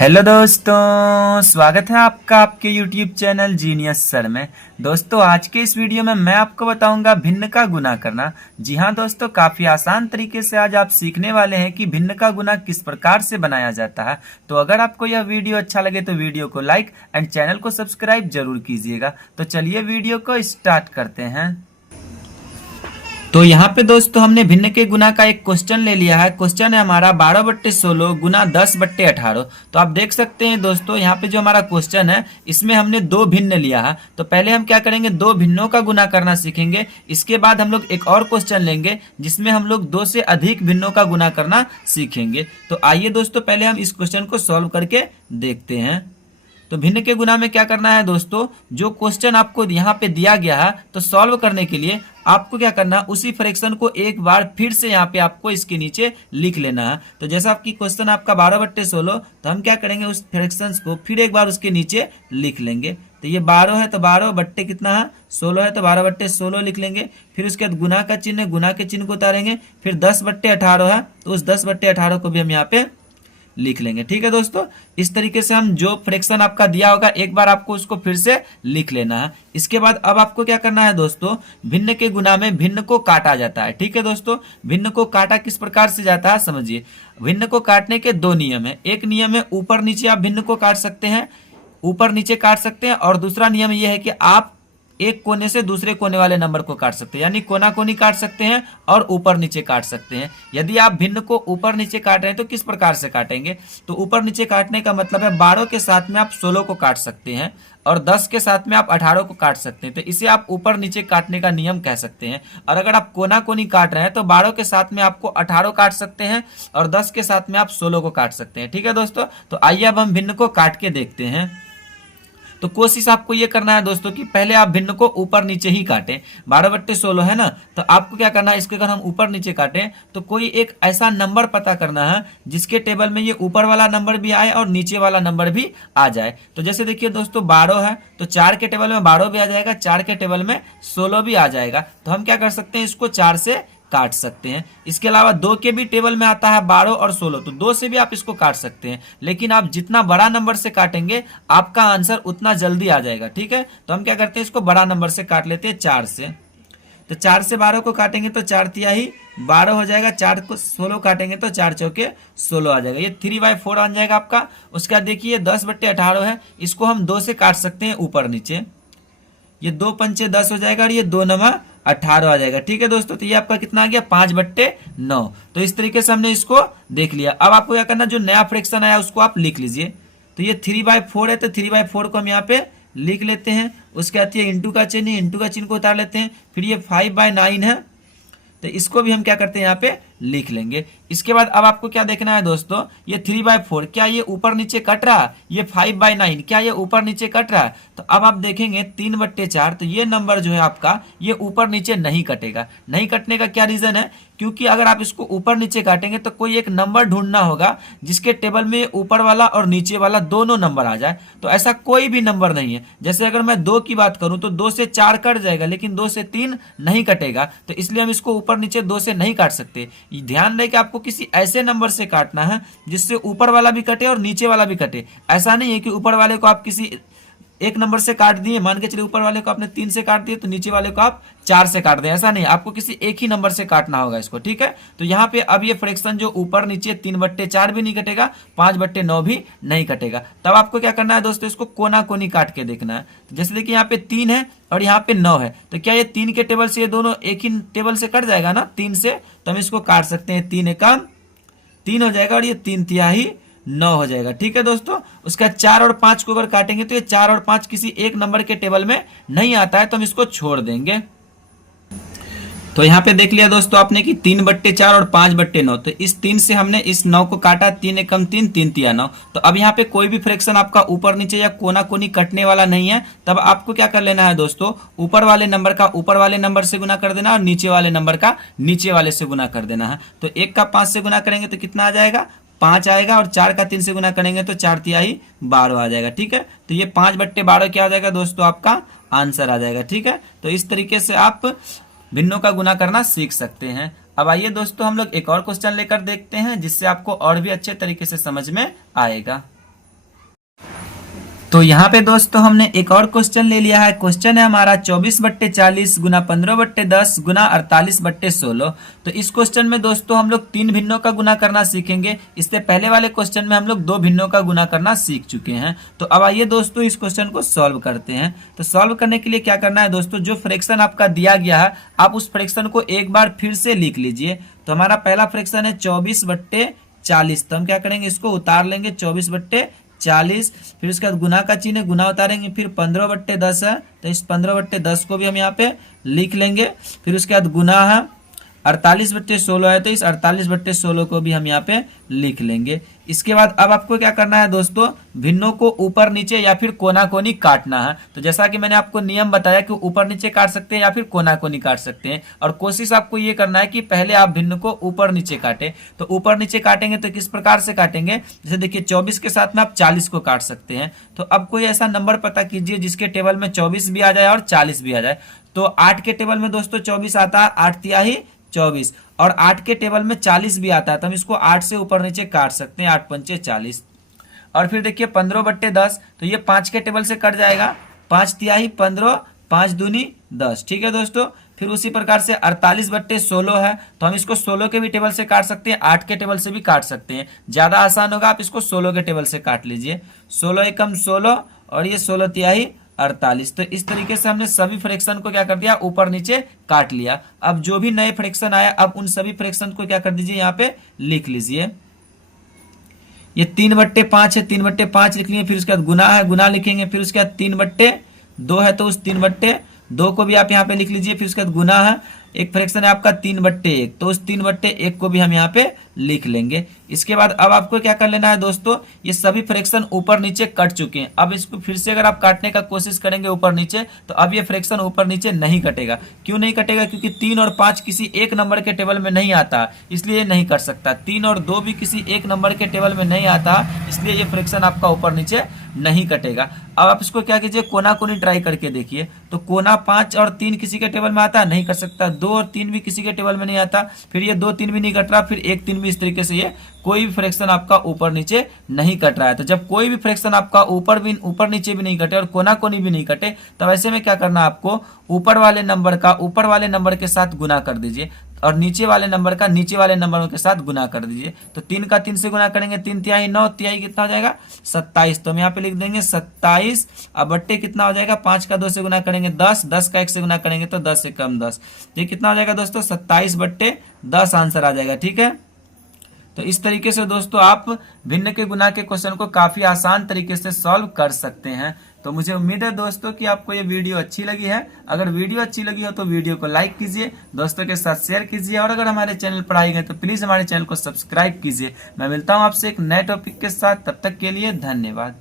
Hello दोस्तों, स्वागत है आपका आपके YouTube चैनल जीनियस सर में। दोस्तों, आज के इस वीडियो में मैं आपको बताऊंगा भिन्न का गुना करना। जी हाँ दोस्तों, काफी आसान तरीके से आज आप सीखने वाले हैं कि भिन्न का गुना किस प्रकार से बनाया जाता है। तो अगर आपको यह वीडियो अच्छा लगे तो वीडियो को लाइक एंड चैनल को सब्सक्राइब जरूर कीजिएगा। तो चलिए वीडियो को स्टार्ट करते हैं। तो यहाँ पे दोस्तों हमने भिन्न के गुना का एक क्वेश्चन ले लिया है। क्वेश्चन है हमारा 12/16 गुना 10/18। तो आप देख सकते हैं दोस्तों, यहाँ पे जो हमारा क्वेश्चन है इसमें हमने दो भिन्न लिया है। तो पहले हम क्या करेंगे, दो भिन्नों का गुना करना सीखेंगे। इसके बाद हम लोग एक और क्वेश्चन लेंगे जिसमें हम लोग दो से अधिक भिन्नों का गुना करना सीखेंगे। तो आइए दोस्तों, पहले हम इस क्वेश्चन को सॉल्व करके देखते हैं। तो भिन्न के गुना में क्या करना है दोस्तों, जो क्वेश्चन आपको यहाँ पे दिया गया है तो सॉल्व करने के लिए आपको क्या करना है, उसी फ्रैक्शन को एक बार फिर से यहाँ पे आपको इसके नीचे लिख लेना है। तो जैसा आपकी क्वेश्चन आपका 12/16, तो हम क्या करेंगे, उस फ्रैक्शन को फिर एक बार उसके नीचे लिख लेंगे। तो ये 12 है तो 12 बट्टे कितना है 16 है तो 12/16 लिख लेंगे। फिर उसके बाद गुना का चिन्ह, गुना के चिन्ह को उतारेंगे। फिर 10/18 है तो उस 10/18 को भी हम यहाँ पे लिख लेंगे। ठीक है दोस्तों, इस तरीके से हम जो फ्रैक्शन आपका दिया होगा एक बार आपको उसको फिर से लिख लेना है। इसके बाद अब आपको क्या करना है दोस्तों, भिन्न के गुना में भिन्न को काटा जाता है। ठीक है दोस्तों, भिन्न को काटा किस प्रकार से जाता है समझिए। भिन्न को काटने के दो नियम है। एक नियम है ऊपर नीचे आप भिन्न को काट सकते हैं, ऊपर नीचे काट सकते हैं। और दूसरा नियम यह है कि आप एक कोने से दूसरे कोने वाले नंबर को काट सकते हैं, यानी कोना कोनी काट सकते हैं और ऊपर नीचे काट सकते हैं। यदि आप भिन्न को ऊपर नीचे काट रहे हैं तो किस प्रकार से काटेंगे, तो ऊपर नीचे काटने का मतलब है 12 के साथ में आप 16 को काट सकते हैं और 10 के साथ में आप 18 को काट सकते हैं। तो इसे आप ऊपर नीचे काटने का नियम कह सकते हैं। और अगर आप कोना कोनी काट रहे हैं तो 12 के साथ में आपको 18 काट सकते हैं और 10 के साथ में आप 16 को काट सकते हैं। ठीक है दोस्तों, तो आइए अब हम भिन्न को काट के देखते हैं। तो कोशिश आपको ये करना है दोस्तों कि पहले आप भिन्न को ऊपर नीचे ही काटें। 12/16 है ना, तो आपको क्या करना है, इसके अगर हम ऊपर नीचे काटें तो कोई एक ऐसा नंबर पता करना है जिसके टेबल में ये ऊपर वाला नंबर भी आए और नीचे वाला नंबर भी आ जाए। तो जैसे देखिए दोस्तों, 12 है तो 4 के टेबल में 12 भी आ जाएगा, 4 के टेबल में 16 भी आ जाएगा। तो हम क्या कर सकते हैं, इसको 4 से काट सकते हैं। इसके अलावा 2 के भी टेबल में आता है 12 और 16, तो 2 से भी आप इसको काट सकते हैं। लेकिन आप जितना बड़ा नंबर से काटेंगे आपका आंसर उतना जल्दी आ जाएगा। ठीक है, तो हम क्या करते हैं, इसको बड़ा नंबर से काट लेते हैं 4 से। तो 4 से 12 को काटेंगे तो 4 तिहाई 12 हो जाएगा। 4 को 16 काटेंगे तो 4 चौके 16 आ जाएगा। ये 3/4 बन जाएगा आपका। उसके बाद देखिए 10/18 है, इसको हम 2 से काट सकते हैं ऊपर नीचे। ये 2 पंचे 10 हो जाएगा और ये 2 नमा 18 आ जाएगा। ठीक है दोस्तों, तो ये आपका कितना आ गया 5/9। तो इस तरीके से हमने इसको देख लिया। अब आपको क्या करना, जो नया फ्रैक्शन आया उसको आप लिख लीजिए। तो ये 3/4 है तो 3/4 को हम यहाँ पे लिख लेते हैं। उसके बाद ये इंटू का चिन्ह को उतार लेते हैं। फिर ये 5/9 है तो इसको भी हम क्या करते हैं यहाँ पे लिख लेंगे। इसके बाद अब आपको क्या देखना है दोस्तों, ये 3/4 क्या ये ऊपर नीचे कट रहा है, ये 5/9 क्या ये ऊपर नीचे कट रहा है। तो अब आप देखेंगे 3/4, तो ये नंबर जो है आपका ये ऊपर नीचे नहीं कटेगा। नहीं कटने का क्या रीजन है, क्योंकि अगर आप इसको ऊपर नीचे काटेंगे तो कोई एक नंबर ढूंढना होगा जिसके टेबल में ऊपर वाला और नीचे वाला दोनों नंबर आ जाए। तो ऐसा कोई भी नंबर नहीं है। जैसे अगर मैं 2 की बात करूं तो 2 से 4 कट जाएगा लेकिन 2 से 3 नहीं कटेगा। तो इसलिए हम इसको ऊपर नीचे 2 से नहीं काट सकते। ध्यान रहे कि आपको किसी ऐसे नंबर से काटना है जिससे ऊपर वाला भी कटे और नीचे वाला भी कटे। ऐसा नहीं है कि ऊपर वाले को आप किसी एक नंबर से काट दिए, मान के चलिए ऊपर वाले को आपने 3 से काट दिए तो नीचे वाले को आप 4 से काट दें। ऐसा नहीं, आपको किसी एक ही नंबर से काटना होगा इसको। ठीक है, तो यहाँ पे अब ये फ्रैक्शन जो ऊपर नीचे 3/4 भी नहीं कटेगा, 5/9 भी नहीं कटेगा। तब आपको क्या करना है दोस्तों, इसको कोना कोनी काट के देखना है। तो जैसे देखिए यहाँ पे 3 है और यहाँ पे 9 है, तो क्या ये 3 के टेबल से ये दोनों एक ही टेबल से कट जाएगा ना 3 से, तो हम इसको काट सकते हैं। 3 एकम 3 हो जाएगा और ये 3 तिहाई 9 हो जाएगा। ठीक है दोस्तों, उसका 4 और 5 को अगर काटेंगे तो ये 4 और 5 किसी एक नंबर के टेबल में नहीं आता है, तो हम इसको छोड़ देंगे। तो यहाँ पे देख लिया दोस्तों आपने कि 3/4 और 5/9, तो इस 3 से हमने इस 9 को काटा। 3 एकम 3, 3 तिया 9। तो अब यहाँ पे कोई भी फ्रैक्शन आपका ऊपर नीचे या कोना कोनी कटने वाला नहीं है। तब आपको क्या कर लेना है दोस्तों, ऊपर वाले नंबर का ऊपर वाले नंबर से गुना कर देना और नीचे वाले नंबर का नीचे वाले से गुना कर देना है। तो 1 का 5 से गुना करेंगे तो कितना आ जाएगा, 5 आएगा। और 4 का 3 से गुना करेंगे तो 4 तिहाई 12 आ जाएगा। ठीक है, तो ये 5/12 क्या हो जाएगा दोस्तों, आपका आंसर आ जाएगा। ठीक है, तो इस तरीके से आप भिन्नों का गुना करना सीख सकते हैं। अब आइए दोस्तों, हम लोग एक और क्वेश्चन लेकर देखते हैं जिससे आपको और भी अच्छे तरीके से समझ में आएगा। तो यहाँ पे दोस्तों हमने एक और क्वेश्चन ले लिया है। क्वेश्चन है हमारा 24/40 गुना 15/10 गुना 48/16। तो इस क्वेश्चन में दोस्तों हम लोग 3 भिन्नों का गुना करना सीखेंगे। इससे पहले वाले क्वेश्चन में हम लोग 2 भिन्नों का गुना करना सीख चुके हैं। तो अब आइए दोस्तों इस क्वेश्चन को सॉल्व करते हैं। तो सॉल्व करने के लिए क्या करना है दोस्तों, जो फ्रैक्शन आपका दिया गया है आप उस फ्रैक्शन को एक बार फिर से लिख लीजिए। तो हमारा पहला फ्रैक्शन है 24/40। तो हम क्या करेंगे, इसको उतार लेंगे 24/40। फिर उसके बाद गुना का चिन्ह, गुना उतारेंगे। फिर 15/10 है तो इस 15/10 को भी हम यहाँ पे लिख लेंगे। फिर उसके बाद गुना है 48/16 है तो इस 48/16 को भी हम यहाँ पे लिख लेंगे। इसके बाद अब आपको क्या करना है दोस्तों, भिन्नों को ऊपर नीचे या फिर कोना कोनी काटना है। तो जैसा कि मैंने आपको नियम बताया कि ऊपर नीचे काट सकते हैं या फिर कोना कोनी काट सकते हैं, और कोशिश आपको ये करना है कि पहले आप भिन्न को ऊपर नीचे काटें। तो ऊपर नीचे काटेंगे तो किस प्रकार से काटेंगे, जैसे देखिए 24 के साथ में आप 40 को काट सकते हैं। तो अब कोई ऐसा नंबर पता कीजिए जिसके टेबल में 24 भी आ जाए और 40 भी आ जाए। तो 8 के टेबल में दोस्तों 24 आता है, 8 तिहाई 24, और 8 के टेबल में 40 भी आता है। तो हम इसको 8 से ऊपर नीचे काट सकते हैं, 8 पंचे 40। और फिर देखिए 15/10 तो ये 5 के टेबल से कट जाएगा, 5 तिहाई 15, 5 दूनी 10। ठीक है दोस्तों। फिर उसी प्रकार से 48/16 है तो हम इसको 16 के भी टेबल से काट सकते हैं, 8 के टेबल से भी काट सकते हैं। ज्यादा आसान होगा आप इसको 16 के टेबल से काट लीजिए। 16 एकम 16 और ये 16 तिहाई 48। तो इस तरीके से हमने सभी फ्रैक्शन को क्या कर दिया, ऊपर नीचे काट लिया। अब जो भी नए फ्रैक्शन आया अब उन सभी फ्रैक्शन को क्या कर दीजिए, यहाँ पे लिख लीजिए। ये 3/5 है, 3/5 लिख लिए। फिर उसके बाद गुना है, गुना लिखेंगे। फिर उसके बाद 3/2 है तो उस 3/2 को भी आप यहाँ पे लिख लीजिए। फिर उसके बाद गुना है, एक फ्रैक्शन है आपका 3/1 तो उस 3/1 को भी हम यहाँ पे लिख लेंगे। इसके बाद अब आपको क्या कर लेना है दोस्तों, ये सभी फ्रैक्शन ऊपर नीचे कट चुके हैं। अब इसको फिर से अगर आप काटने का कोशिश करेंगे ऊपर नीचे तो अब ये फ्रैक्शन ऊपर नीचे नहीं कटेगा। क्यों नहीं कटेगा, क्योंकि 3 और 5 किसी एक नंबर के टेबल में नहीं आता, इसलिए ये नहीं कर सकता। 3 और 2 भी किसी एक नंबर के टेबल में नहीं आता, इसलिए ये फ्रैक्शन आपका ऊपर नीचे नहीं कटेगा। अब आप इसको क्या कीजिए, कोना कोनी ट्राई करके देखिए। तो कोना 5 और 3 किसी के टेबल में आता, नहीं कर सकता। 2 और 3 भी किसी के टेबल में नहीं आता, फिर ये 2 3 भी नहीं कट रहा, फिर 1 3 भी। इस तरीके से ये कोई भी फ्रैक्शन आपका ऊपर नीचे नहीं कट रहा है। तो जब कोई भी फ्रैक्शन आपका ऊपर नीचे भी नहीं कटे और कोना कोनी भी नहीं कटे, तब ऐसे में क्या करना है आपको, ऊपर वाले नंबर के साथ गुना कर दीजिए और नीचे वाले नंबर का नीचे वाले नंबरों के साथ गुना कर दीजिए। तो 3 का 3 से गुना करेंगे, 3 तिहाई 9, तिहाई कितना हो जाएगा 27। तो हम यहाँ पे लिख देंगे 27। अब बट्टे कितना हो जाएगा, 5 का 2 से गुना करेंगे 10, 10 का 1 से गुना करेंगे तो 10 से कम 10। ये कितना हो जाएगा दोस्तों, 27/10 आंसर आ जाएगा। ठीक है। तो इस तरीके से दोस्तों आप भिन्न के गुना के क्वेश्चन को काफी आसान तरीके से सॉल्व कर सकते हैं। तो मुझे उम्मीद है दोस्तों कि आपको ये वीडियो अच्छी लगी है। अगर वीडियो अच्छी लगी हो तो वीडियो को लाइक कीजिए, दोस्तों के साथ शेयर कीजिए, और अगर हमारे चैनल पर आए गए तो प्लीज हमारे चैनल को सब्सक्राइब कीजिए। मैं मिलता हूं आपसे एक नए टॉपिक के साथ, तब तक के लिए धन्यवाद।